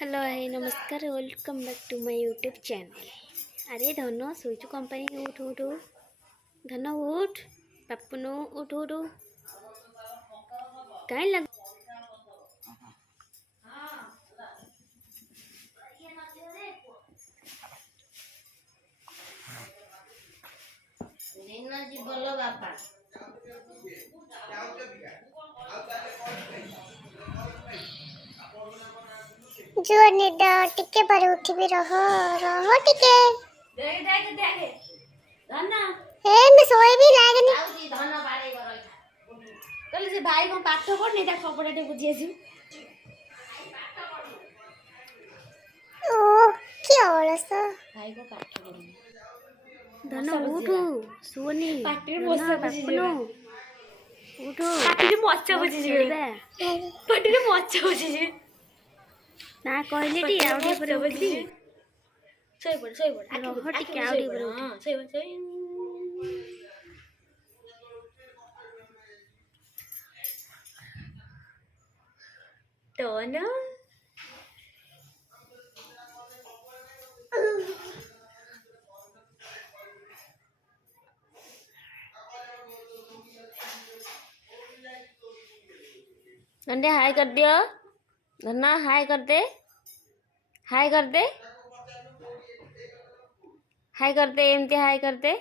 Hello hi नमस्कार welcome back to my YouTube channel. अरे धन शोचु कंपनी उठ उठ धन उठ पापुनो उठ उठ कहीं लग जो निद टिके पर उठबी रह रह टिके देख देख देख धन हे मैं सोई भी लागनी आउजी धन बारे बर कल से भाई को पाठ पढ़नी ता खबरटे बुझी आसी ओ क्या ओलस भाई को पाठ पढ़नी धन उठ सोनी पाटी मोसा बुझी पापुनो उठ पाटी मोचा बुझी खेलबा पाटी मोचा बुझी ना कहले टी आउडी पर उठी सोई पड़ रह टिके आउडी पर उठी हां सोई तो ना अंडे हाय कर दियो धन्ना हाय कर दे हाय कर दे हाय कर दे एमती हाय कर दे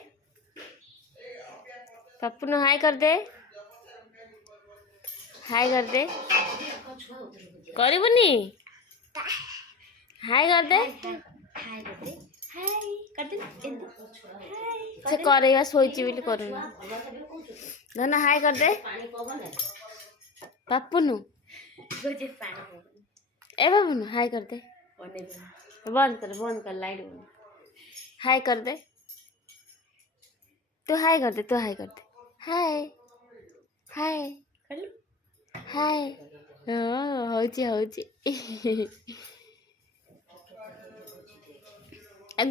पप्पू हाय कर दे हाय कर दे करबनी हाय कर दे हाय कर दे से करैबा सोइची बिली करूना धन्ना हाय कर दे पप्पू गोजे पानी ए बाबू हाय कर दे बंद कर लाइट बंद हाय कर दे तू हाय कर दे हाय हाय कर हाय होची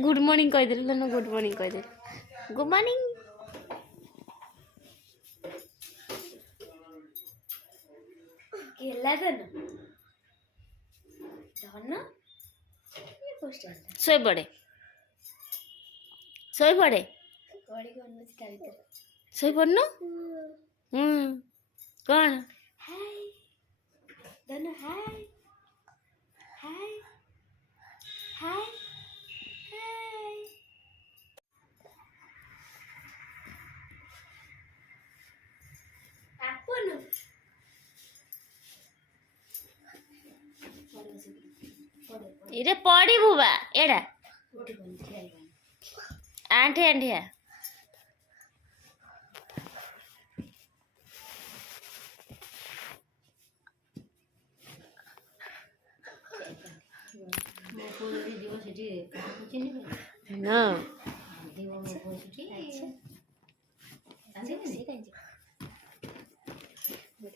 गुड मॉर्निंग कह दे ना गुड मॉर्निंग कह दे गुड मॉर्निंग केला धन धन ये पोस्टर सोई पड़े गड़ी को अनुज तारी सोई पड़नो कौन हाय धन हाय हाय हाय हाय अपन इरे पड़ी बुबा एड़ा उठी बन ठियाई आंठी आंठिया ମୋ ପୁଅ ଯଦି ଯିବ ସେଠି କାହାକୁ ଚିହ୍ନିବ ନା ଯିବ ମୋ ପୁଅ ସେଠି ଆସିବନି ସେ କାହିଁ ଯିବ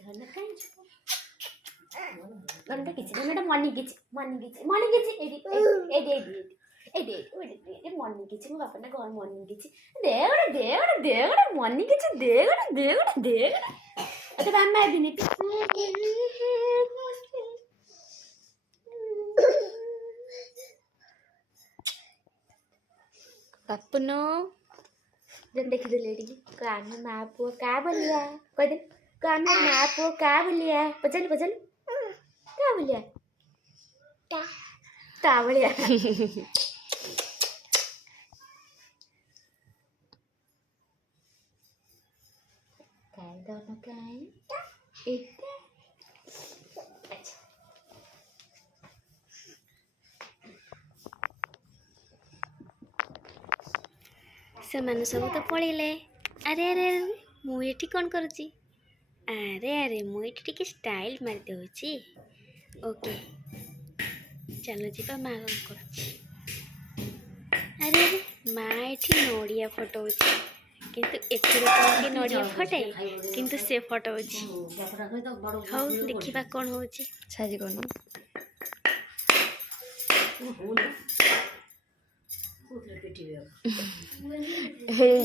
ଧନ କାହିଁ ଯିବ ଧନଟା କିଛି ଧନଟା ମନି କିଛି ଏଇଠି ମନି କିଛି ମୋ ବାପାଟା କଣ ମନି କିଛି ଦେ ଗୋଟେ ମନି କିଛି ଦେ ଗୋଟେ ଏତେ ମାମା ହେବିନି पप्पनो जब देखिदेले एटिकी आमे माँ पुओ का बोलिया कहिदे आमे माँ पुओ का बोलिया पचाली का बोलिया ता बोलिया काय दोनों काय एक अच्छा से माने सब तो पड़े अरे अरे मुझे कौन करुच्ची अरे मुझे टिके स्टाइल मार दे ओके चलो जीवा माँ कौन कर अरे माँ ये नड़िया फटो किंतु एथरे कौन कि नड़िया फटे किंतु से फटो हाँ देखा कौन हो साजी कौन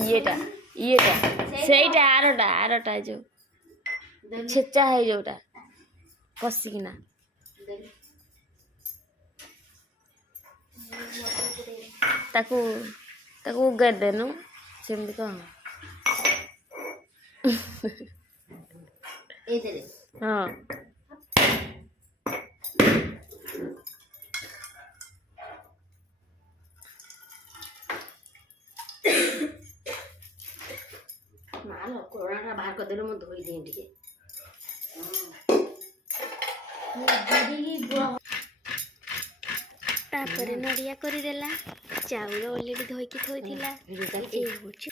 येटा सेटा आरटा जो छेचा है जोटा कसिकिना ତାକୁ ତାକୁ ଉଗାରି ଦେନୁ ସେମିତି କହ। ହଁ ମାଲୋ କୋରଣାଟା ବାହାର କରିଦେଲେ ମୁଁ ଧୋଇଦିଏ ଟିକେ। ତାପରେ ନଡ଼ିଆ କରିଦେଲା। ଚାଉଳ ଅଲରେଡ଼ି ଧୋଇକି ଥୋଇଥିଲା। ଏ ହେଉଛି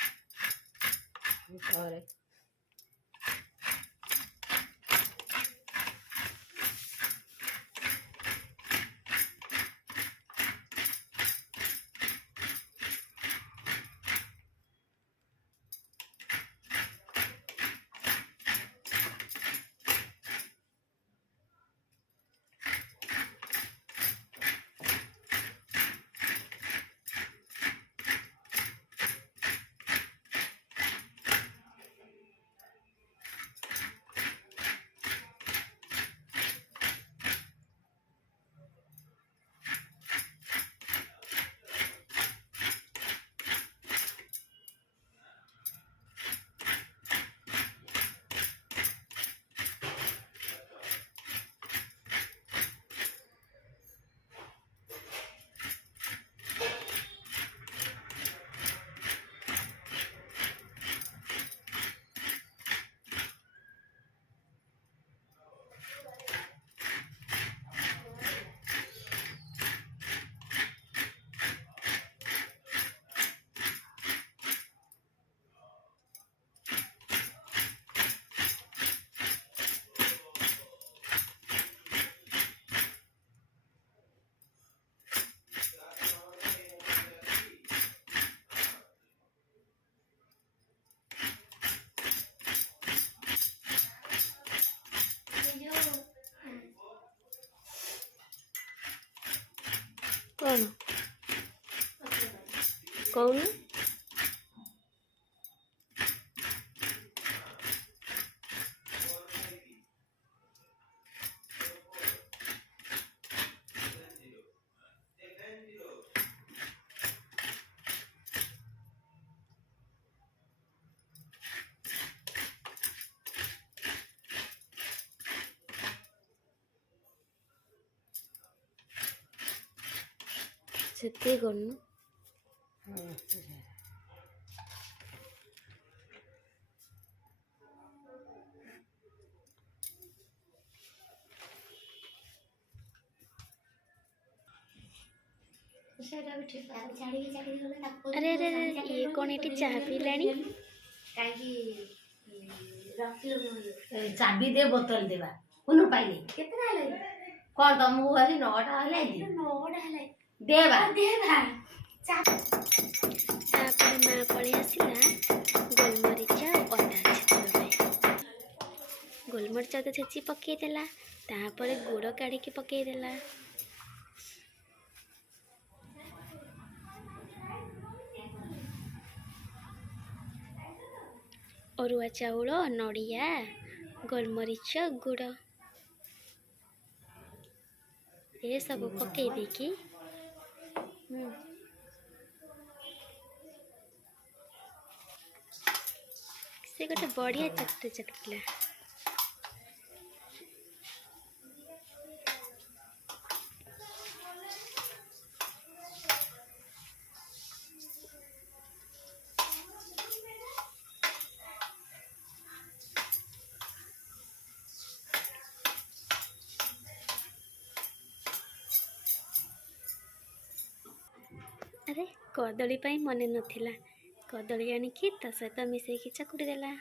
କ'ଣ କହୁନୁ? ସେତିକି କରୁନୁ। ଆରେ ଆରେ ଆରେ ଇଏ କ'ଣ ଏଠି ଚାହା ପିଇଲାଣି? ଚାବି ଦେ ବୋତଲ ଦେବା କୁନୁ ପାଇଲେ କେତେଟା ହେଲା କ'ଣ ତମକୁ ଖାଲି 9ଟା ହେଲା ଦେବା ତାପରେ ମା ପଳେଇ ଆସିଲା ଗୋଲମରିଚ ଆଉ ଅଦା ଛେଚିବା ପାଇଁ। ଗୋଲମରିଚ ଅଦା ଛେଚି ପକେଇଦେଲା। ତାପରେ ଗୁଡ଼ କାଢ଼ିକି ପକେଇଦେଲା। ଅରୁଆ ଚାଉଳ, ନଡ଼ିଆ, ଗୋଲମରିଚ, ଗୁଡ଼ ଏସବୁ ପକେଇ ଦେଇକି ସେ ଗୋଟେ ବଢ଼ିଆ ଚକଟିଲା। ଆରେ କଦଳୀ ପାଇଁ ମନେ ନଥିଲା। କଦଳୀ ଆଣିକି ତା ସହିତ ମିଶେଇକି ଚକୁଟି ଦେଲା।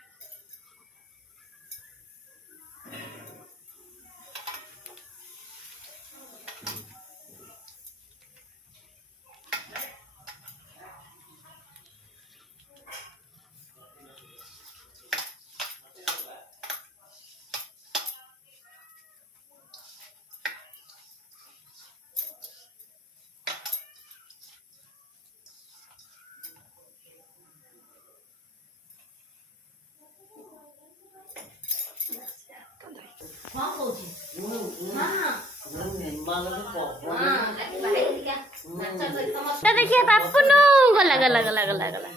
କ'ଣ କହୁଛି देखिए पापुनु गला गला गला गला गला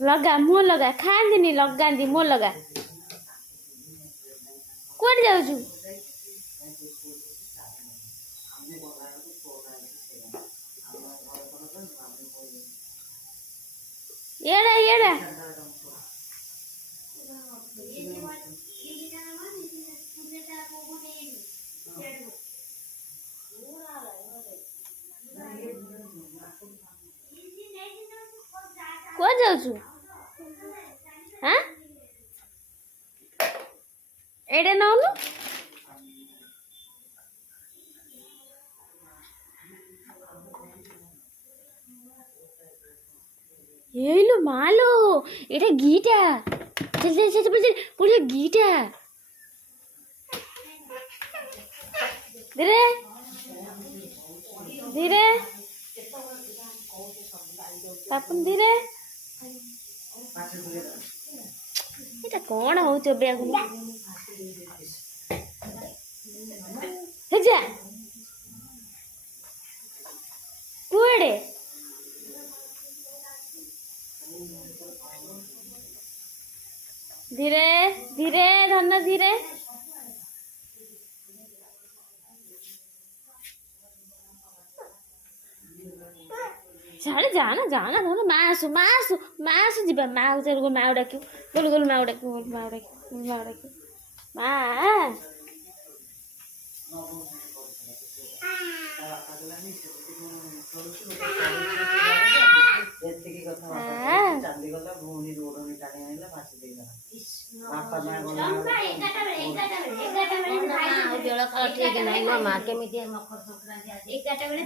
लगा मुँह लगा खाँदी लगाती मुँह लगा कौन जाऊँ येड़ा येड़ा कौन जाऊँ हाँ एडे नौलू ఏలు మాలో এটা গিটা চল চল চল চল পুরো গিটা ধীরে ধীরে পাপন ধীরে এটা কোন হচ্ছে বেগ হেজা কুড়ে धीरे धीरे धन्ना धीरे छाड़े जाना जाना धन मासु मासु मासु जीवा माँ उचार गो माँ डाक्यू गोल गोल माँ डाक्यू गोल माँ डाक्यू गोल माँ डाक्यू माँ ठीक नहीं माँ केमिति मकर संक्रांति 11टा बेले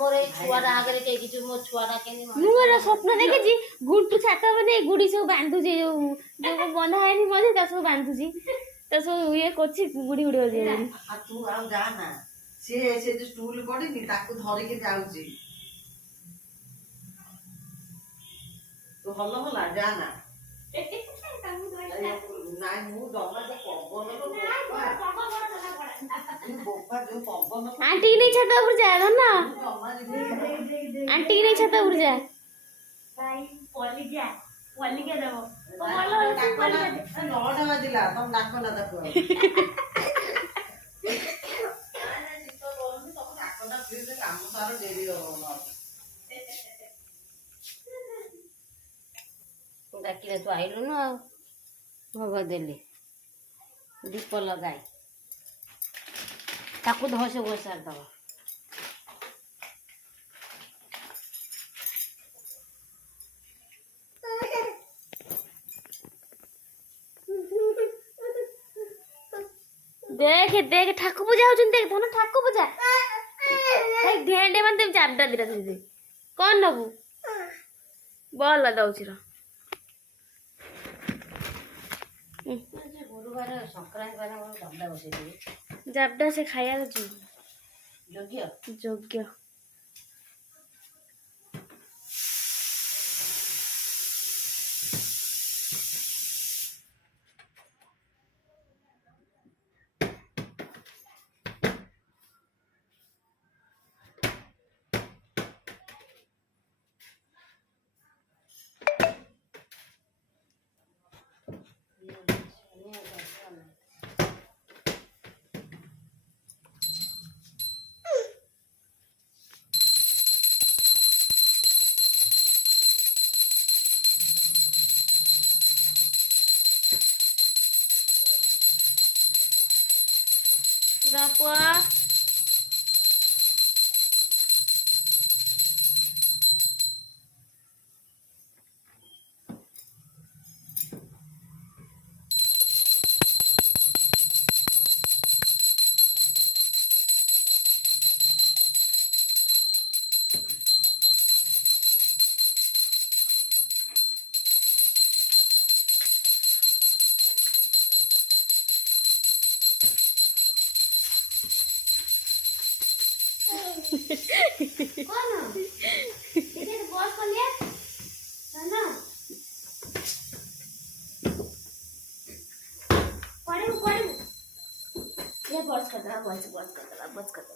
मोर छुआरा आगे के किछु मो छुआरा केनी मुर स्वप्न देखिछि गुड्डू छाता बने गुडी सब बांधुछि जो बंधा हैनी मजे त सब बांधुछि त सब ये कोछि गुडी गुडी होजे आ तू आ जा ना से जो स्टूल पड़ेनी ताकू धरि के जाउछि तो हल्ला हल्ला जा ना नाइ मु डमा जो पवन बोपा जो पवन आंटी नहीं छाता ऊपर जा ना आंटी नहीं छाता ऊपर जा भाई पॉली के देबो नौटा बाजिला तुम डाको ना ताकू काम सारा डेरी हो डाकिले तू आइलु न भोग देली दीप लगाई ताकू धसे गोसार दबा देख देख ठाकुर पूजा होचन देख धन ठाकुर पूजा भाई ढेंडे मन देम चारटा दिरा दे कौन नबू बोल दउछि र गुरुवार संक्रांति बारे मोर गंदा बसे जाबडा से खाया जो योग्य योग्य Rapua कौन इधर बॉस कर लिया है ना पड़े बस कर दे बस कर दे।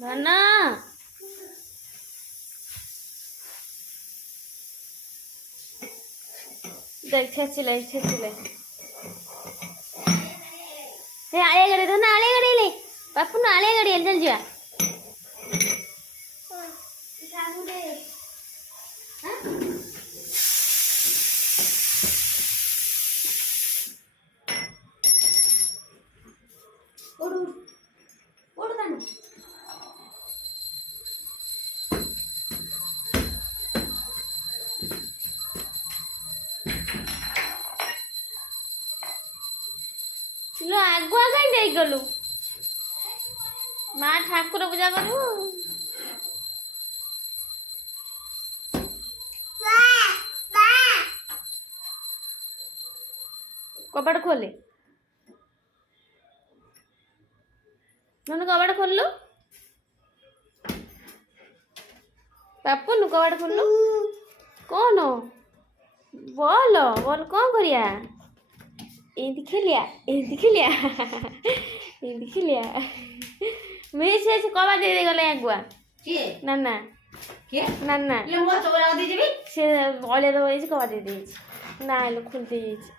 धना देख छेचिले हे आले गड़े धना आले गड़े ले पापू ना आले गड़े चल जा सामू दे हां ओड़ धना लो आगुआ कहीं नहीं गलु माँ ठाकुर पूजा करू कबाड़ खोले ननु कबाड़ खोलु पापू नु कबाड़ खोलु कौन बोल बोल कौन करिया एंती खेलिया मैं से कबाड़ दे गले आगुआ किए नाना किए नाना ले मो चोरा दे जेबी से ऑले दो इसे कबाड़ दे ना लो खुल दे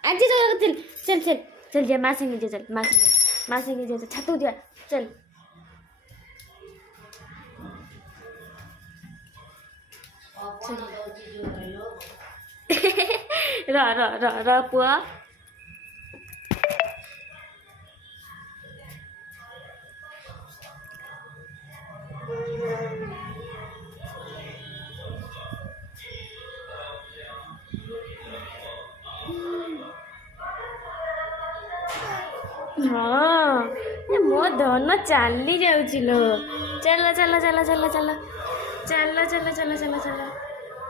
आज चल जा मां संगे चल मां संगे जा छतू दिया चल र पुआ हाँ मो धन चली जाऊँ लो चल चल चल चल चल चल चल चल चल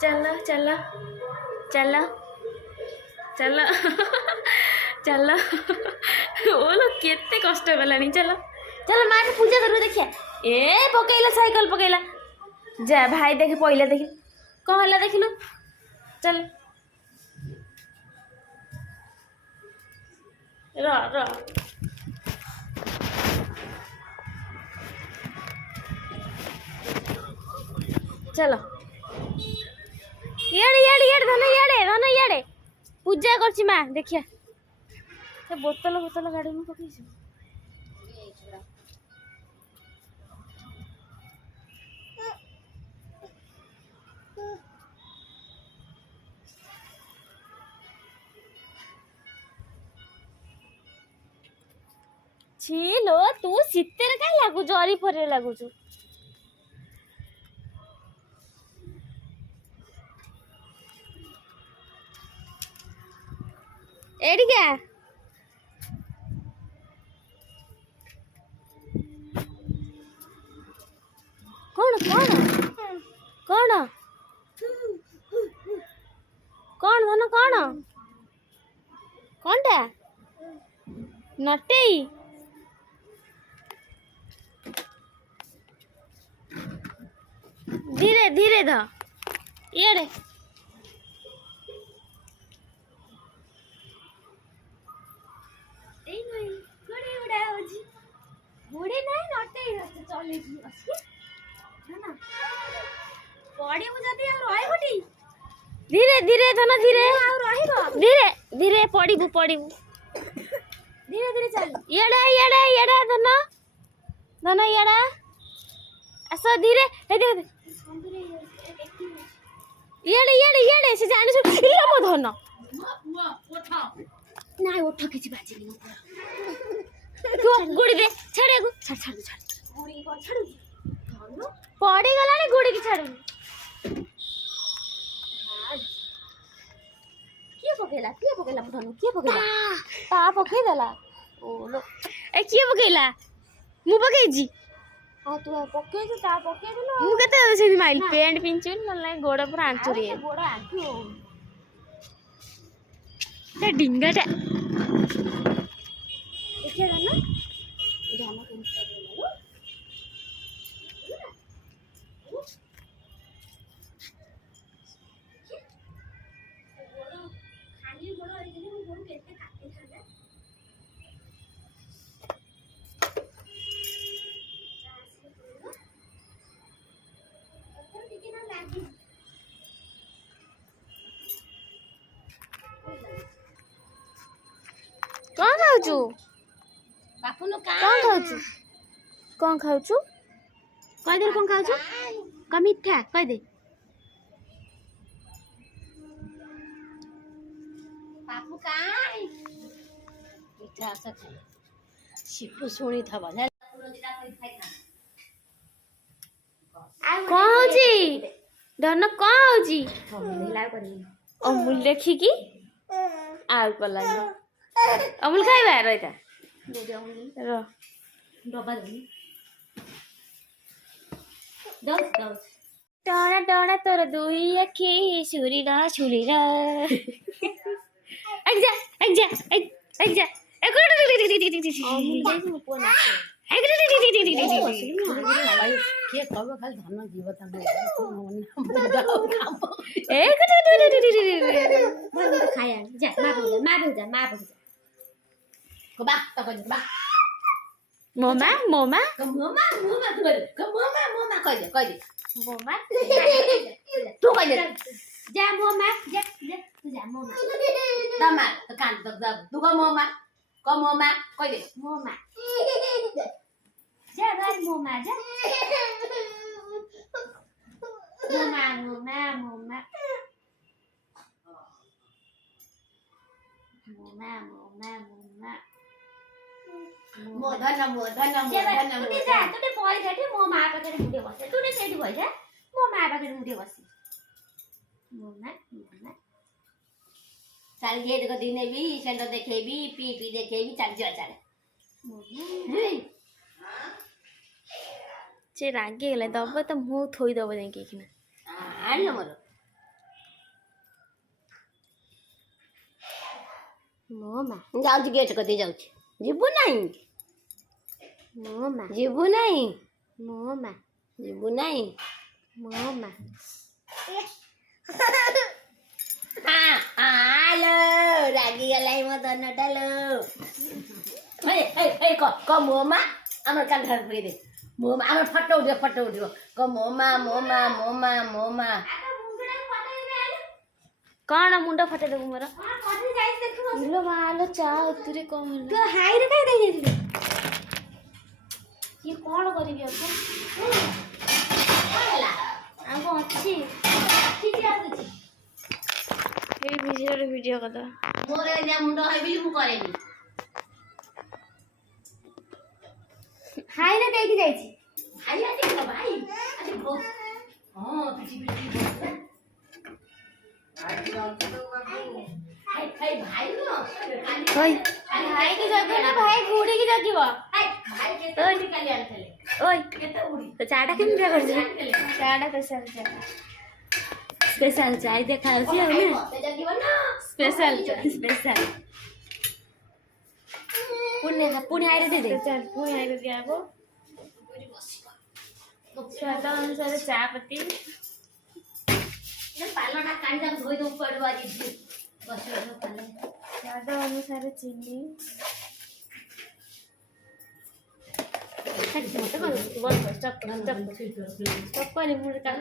चल चल चल चल चल ओलो केते कष्ट गलानी चल चल माँ के पूजा करू देखिए ए पकईला साइकिल पकईला जा भाई देखे पहले देखी कौन है देख लो चल र चलो इे धन इे पूजा करछि माँ देखिया से बोतल गाड़ी में पकई छी लो तू शीतेर कहीं लागू जरी फरे लागुचु एडी क्या कौन कौन कौन कौन धन कौन कौनटा नटेई धीरे धीरे ध इे बुढ़ी नहीं नटे चली धीरे धीरे धन धीरे धीरे धीरे पड़ू धीरे धीरे चल इे धन धन इे आस धीरे इे से जानी मो धन ना उठ किसी बाजी गुड़ी दे छाड़ पड़ी गला गुड़ी की छाड़ किए पकेला धनु किए पकेला ता पके देला ओ लो ए किए पकेला मु पके जी हां तू पके जी ता पके देलो मु केते से माइल पेंट पिंचुन नले गोड़ पर आंचुरी गोड़ आंचु ते डिंगाटा देखिए ना ध्यान କ'ଣ ଖାଉଛୁ? ବାପୁନ କ'ଣ ଖାଉଛୁ? କ'ଣ ଖାଉଛୁ? କହିଦେ କ'ଣ ଖାଉଛୁ? କ'ଣ ମିଠା କହିଦେ। ବାପୁ କାଇଁ ମିଠା ଆସ ଖାଇ ଶିପୁ ଶୁଣିଥବ କ'ଣ ହଉଛି? ଧନ କ'ଣ ହଉଛି? ଅମୁଲ ଦେଖିକି ଆଉ କଲାନି। ଅମୁଲ ଖାଇବା ରହିଥା ର ଟଣା ଟଣା ତୋର ଦୁଇ ଆଖି ସୁରୀର ଛୁରୀର ଏଗଜା ଏଗଜା ଏଗଜା କିଏ କହିବ ଖାଲି ଧନ ଯିବ ତାଙ୍କ ଖାଇବା ଯା ମା ବା ମୋମା ମୋମା ମୋମା କହିଦେ ମୋମା ତୁ କହିଦେ ଯା ମୋମା ଯା ଯା ମୋମା Tama, tekan, tu kau mau mak? Kau mau mak? Kau deh. ମୋମା ଯା ଭାଇ ମୋମା ଯା ମୋମା ମୋମା ମୋମା ମୋମା ମୋମା ମୋମା Mau dhana. ତୁ ଯା ତୁ ଟିକେ ପଳେଇ ଯା ମୋ ମା ପାଖରେ ମୁଁ ଟିକେ ବସେ ତୁ ଟିକେ ସେଇଠି ବସିଯା ମୋ ମା ପାଖରେ ମୁଁ ଟିକେ ବସେ ମୋମା ମୋମା Sal dia dekat dini bi, sendok dekat bi, pipi dekat bi, cak jual cak. ସେ ରାଗିଗଲା ଦବ ତ ମୁଁ ଥୋଇଦବ ଯାଇକି ଏଖିନା Anu moro. ମୋମା ଯାଉଛି ଗେଟ୍ କତି ଯାଉଛି ଯିବୁ ନାହିଁ ମୋମା ଯିବୁ ନାହିଁ ମୋମା ଯିବୁ ନାହିଁ ମୋମା ଆଲୋ ରାଗିଗଲାଇ ମୋ ଧନଟା ଲୋ ଏଇ କ ମୋମା ଆମର କାନ୍ଥରେ ପକେଇ ଦେ ମୋମା ଆମର ଫଟୋ ଉଠିବ କ ମୋମା କ'ଣ ମୁଣ୍ଡ ଫଟେଇଦେବୁ ମୋର ଇଲୋ ମାଲୋ ଚା ଏଥିରେ କ'ଣ ହେଲା ହାଇରେ ଖାଇ ଦେଇଯାଇଥିଲି ଇଏ କ'ଣ କରିବି ଆଉ କ'ଣ ଅଛି ଏଇ ଭିଡ଼ିଓରେ ଭିଡ଼ିଓ କରିଦେବା ମୋର ଏଇନା ମୁଣ୍ଡ ହେଇବି ମୁଁ କରେନି ହାଇରେ ଦେଇକି ଯାଇଛି ଭାଇ ଆଜି ଭାଇ ଆଜି ବହୁତ ହଁ ପିଟି ଭାଇ ନୁହଁ ଭାଇକି ଜଗିବ ନା ଭାଇ ଘୁଡ଼ିକି ଜଗିବ ଭାଇ କେତେ ଉଡି କାଲି ଆଣିଥିଲେ ଓଇ କେତେ ଉଡି ତ ଚାଟା କେମିତି କରୁଛୁ ଚାଟା ସ୍ପେଶାଲ ଚାଇ ଦେଖାଯାଉଛି ଆଉ ନା ମତେ ଜଗିବ ନା ସ୍ପେଶାଲ ପୁଣି ହାଇରେ ଦେଇଦେ ପୁଣି ହାଇରେ ଦିଆହବ ସ୍ୱାଦ ଅନୁସାରେ ଚା ପତି ପାଲଟା କାଢି ତାକୁ ଧୋଇ ଦଉ ପଡିବ ଆଜି ବସିବ ପାଲ ସ୍ୱାଦ ଅନୁସାରେ ଚିନି ମତେ ଷ୍ଟପ୍ କରି ମୁଁ କାମ